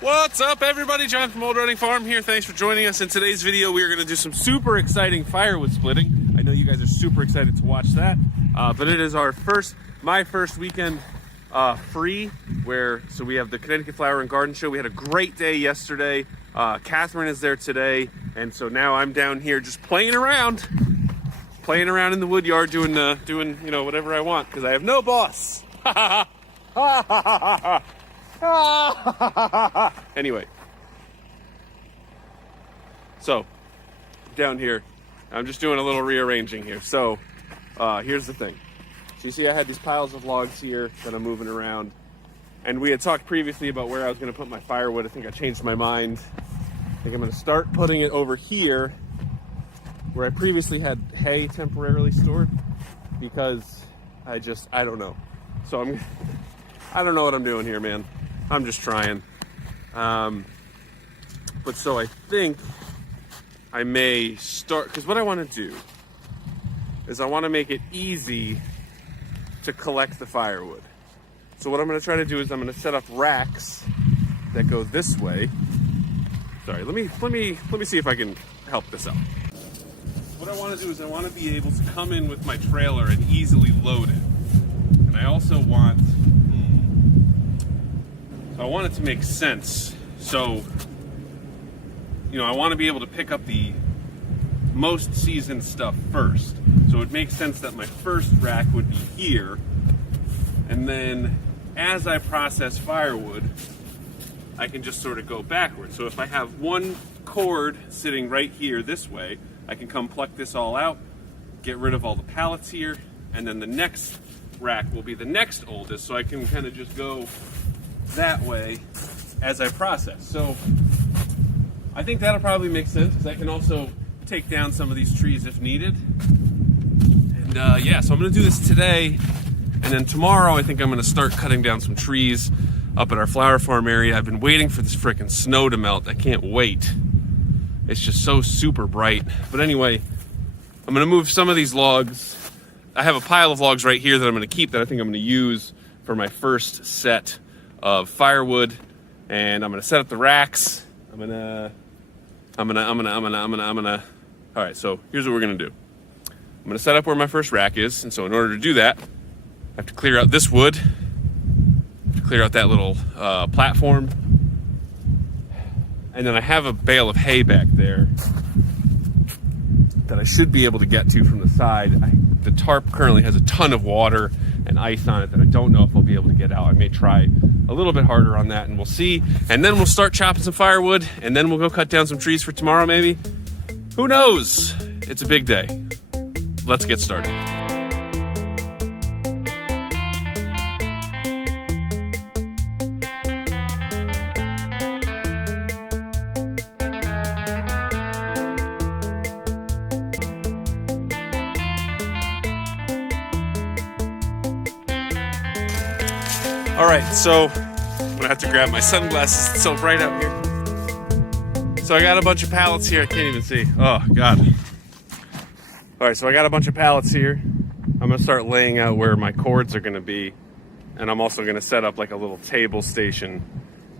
What's up, everybody? John from Old Running Farm here. Thanks for joining us. In today's video, we are going to do some super exciting firewood splitting. I know you guys are super excited to watch that, but it is my first weekend free, so we have the Connecticut Flower and Garden Show. We had a great day yesterday. Catherine is there today, and so now I'm down here just playing around in the wood yard, doing whatever I want because I have no boss. Anyway, so down here, I'm just doing a little rearranging here. So here's the thing. So you see I had these piles of logs here that I'm moving around, and we had talked previously about where I was going to put my firewood. I think I changed my mind. I think I'm going to start putting it over here where I previously had hay temporarily stored, because I don't know. So I don't know what I'm doing here, man. I'm just trying. But so I think I may start, because what I want to do is I want to make it easy to collect the firewood. So what I'm going to try to do is I'm going to set up racks that go this way. Sorry, let me see if I can help this out. What I want to do is I want to be able to come in with my trailer and easily load it. And I also want I want it to make sense. So, I want to be able to pick up the most seasoned stuff first. So it makes sense that my first rack would be here. And then as I process firewood, I can just sort of go backwards. So if I have one cord sitting right here this way, I can come pluck this all out, get rid of all the pallets here, and then the next rack will be the next oldest. So I can kind of just go that way as I process. So I think that'll probably make sense, because I can also take down some of these trees if needed. And so I'm going to do this today, and then tomorrow I think I'm going to start cutting down some trees up at our flower farm area. I've been waiting for this frickin' snow to melt. I can't wait. It's just so super bright. But anyway, I'm going to move some of these logs. I have a pile of logs right here that I'm going to keep, that I think I'm going to use for my first set of firewood, and I'm gonna set up the racks. I'm gonna. All right, so here's what we're gonna do. I'm gonna set up where my first rack is, and so in order to do that, I have to clear out this wood, clear out that little platform, and then I have a bale of hay back there that I should be able to get to from the side. The tarp currently has a ton of water and ice on it that I don't know if I'll be able to get out. I may try a little bit harder on that, and we'll see. And then we'll start chopping some firewood, and then we'll go cut down some trees for tomorrow, maybe. Who knows? It's a big day. Let's get started. All right, so I'm gonna have to grab my sunglasses. It's so bright out here. So I got a bunch of pallets here. I can't even see. Oh, God. All right, so I got a bunch of pallets here. I'm gonna start laying out where my cords are gonna be. And I'm also gonna set up like a little table station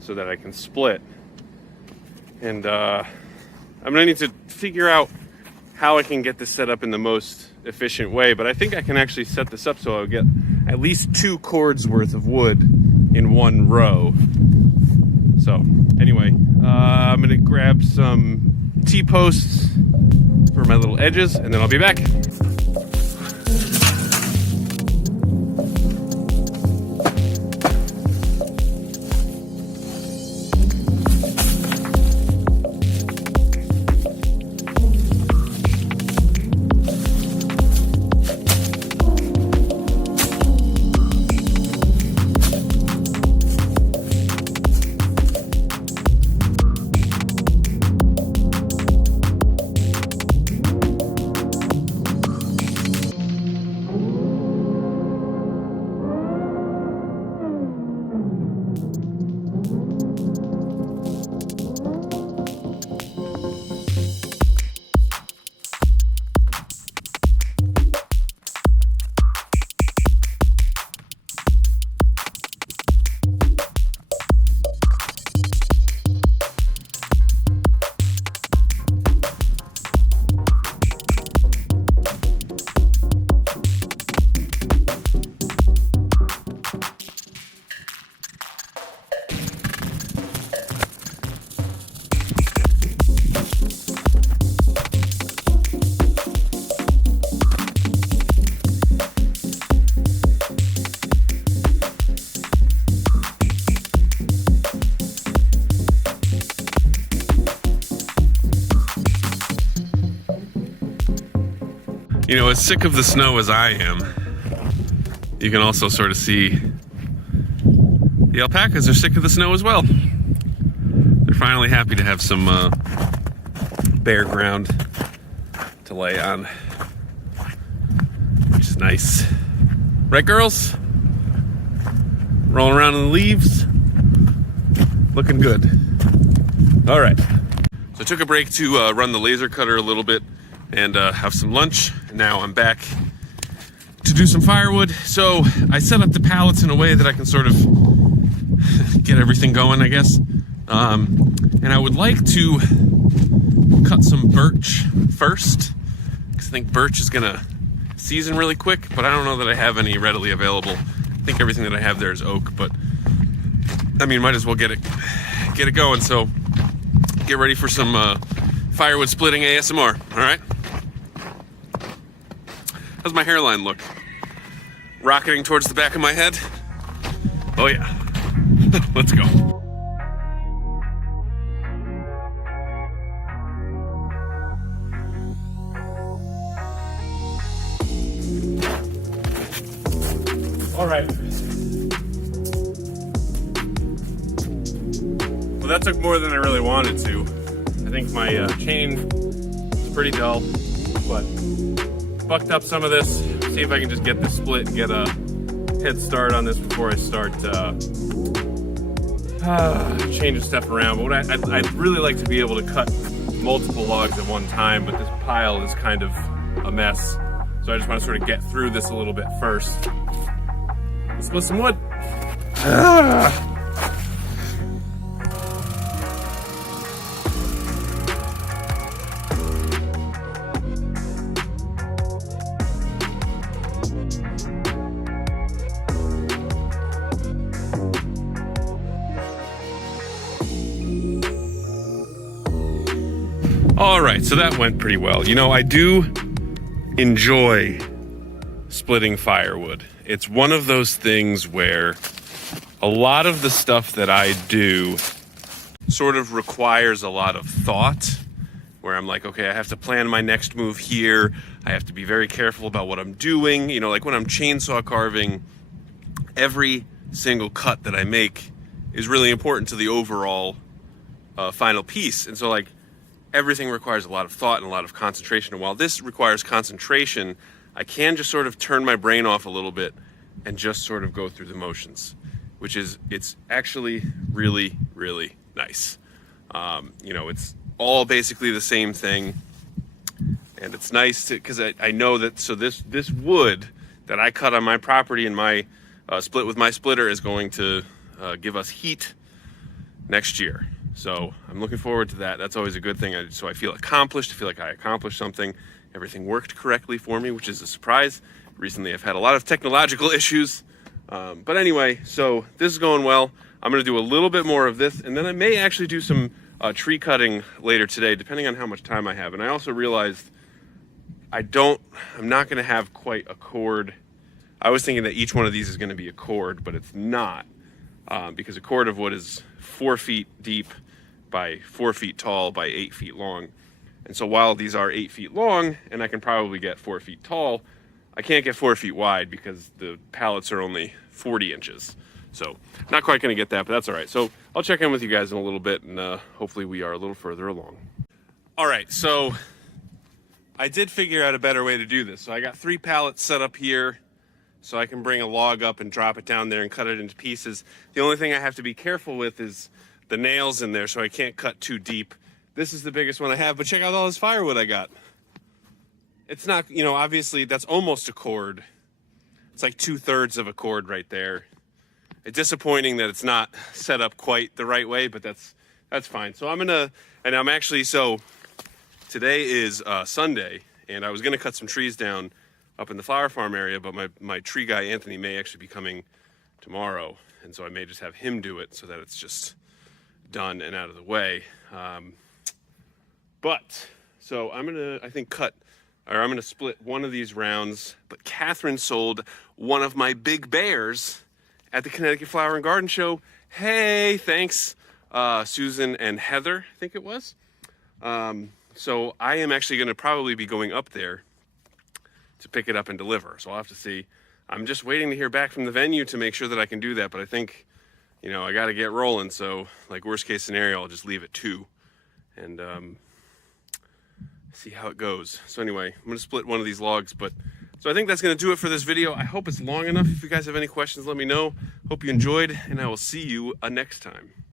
so that I can split. And I'm gonna need to figure out how I can get this set up in the most efficient way, but I think I can actually set this up so I'll get at least 2 cords worth of wood in one row. So anyway, I'm gonna grab some T-posts for my little edges, and then I'll be back. You know, as sick of the snow as I am, you can also sort of see the alpacas are sick of the snow as well. They're finally happy to have some bare ground to lay on, which is nice. Right, girls? Rolling around in the leaves. Looking good. All right. So I took a break to run the laser cutter a little bit and have some lunch. Now I'm back to do some firewood. So I set up the pallets in a way that I can sort of get everything going, I guess. And I would like to cut some birch first, because I think birch is gonna season really quick, but I don't know that I have any readily available. I think everything that I have there is oak, but I mean, might as well get it going. So get ready for some firewood splitting ASMR. All right. How's my hairline look? Rocketing towards the back of my head? Oh yeah. Let's go. All right. Well, that took more than I really wanted to. I think my chain is pretty dull, but bucked up some of this. See if I can just get this split and get a head start on this before I start changing stuff around. But what I'd really like to be able to cut multiple logs at one time, but this pile is kind of a mess. So I just want to sort of get through this a little bit first. Let's split some wood. All right, so that went pretty well. You know, I do enjoy splitting firewood. It's one of those things where a lot of the stuff that I do sort of requires a lot of thought, where I'm like, okay, I have to plan my next move here. I have to be very careful about what I'm doing. You know, like when I'm chainsaw carving, every single cut that I make is really important to the overall final piece. And so like, everything requires a lot of thought and a lot of concentration. And while this requires concentration, I can just sort of turn my brain off a little bit and just sort of go through the motions, which is, it's actually really, really nice. You know, it's all basically the same thing. And it's nice to, because I know that, so this wood that I cut on my property and my split with my splitter is going to give us heat next year. So I'm looking forward to that. That's always a good thing. So I feel accomplished. I feel like I accomplished something. Everything worked correctly for me, which is a surprise. Recently, I've had a lot of technological issues. But anyway, so this is going well. I'm going to do a little bit more of this, and then I may actually do some tree cutting later today, depending on how much time I have. And I also realized I'm not going to have quite a cord. I was thinking that each one of these is going to be a cord, but it's not, because a cord of wood is 4 feet deep by 4 feet tall by 8 feet long. And so while these are 8 feet long and I can probably get 4 feet tall, I can't get 4 feet wide because the pallets are only 40 inches. So not quite going to get that, but that's all right. So I'll check in with you guys in a little bit, and hopefully we are a little further along. All right, so I did figure out a better way to do this. So I got 3 pallets set up here so I can bring a log up and drop it down there and cut it into pieces. The only thing I have to be careful with is the nails in there, so I can't cut too deep. This is the biggest one I have, but check out all this firewood I got. It's not, you know, obviously that's almost a cord. It's like 2/3 of a cord right there. It's disappointing that it's not set up quite the right way, but that's fine. So so today is Sunday, and I was gonna cut some trees down up in the flower farm area, but my tree guy, Anthony, may actually be coming tomorrow. And so I may just have him do it so that it's just done and out of the way. So I'm gonna split one of these rounds, but Catherine sold one of my big bears at the Connecticut Flower and Garden Show. Hey, thanks, Susan and Heather, I think it was. So I am actually gonna probably be going up there to pick it up and deliver. So I'll have to see. I'm just waiting to hear back from the venue to make sure that I can do that, but I think, you know, I got to get rolling. So like worst case scenario, I'll just leave at 2 and see how it goes. So anyway, I'm gonna split one of these logs, but so I think that's gonna do it for this video. I hope it's long enough. If you guys have any questions, let me know. Hope you enjoyed, and I will see you next time.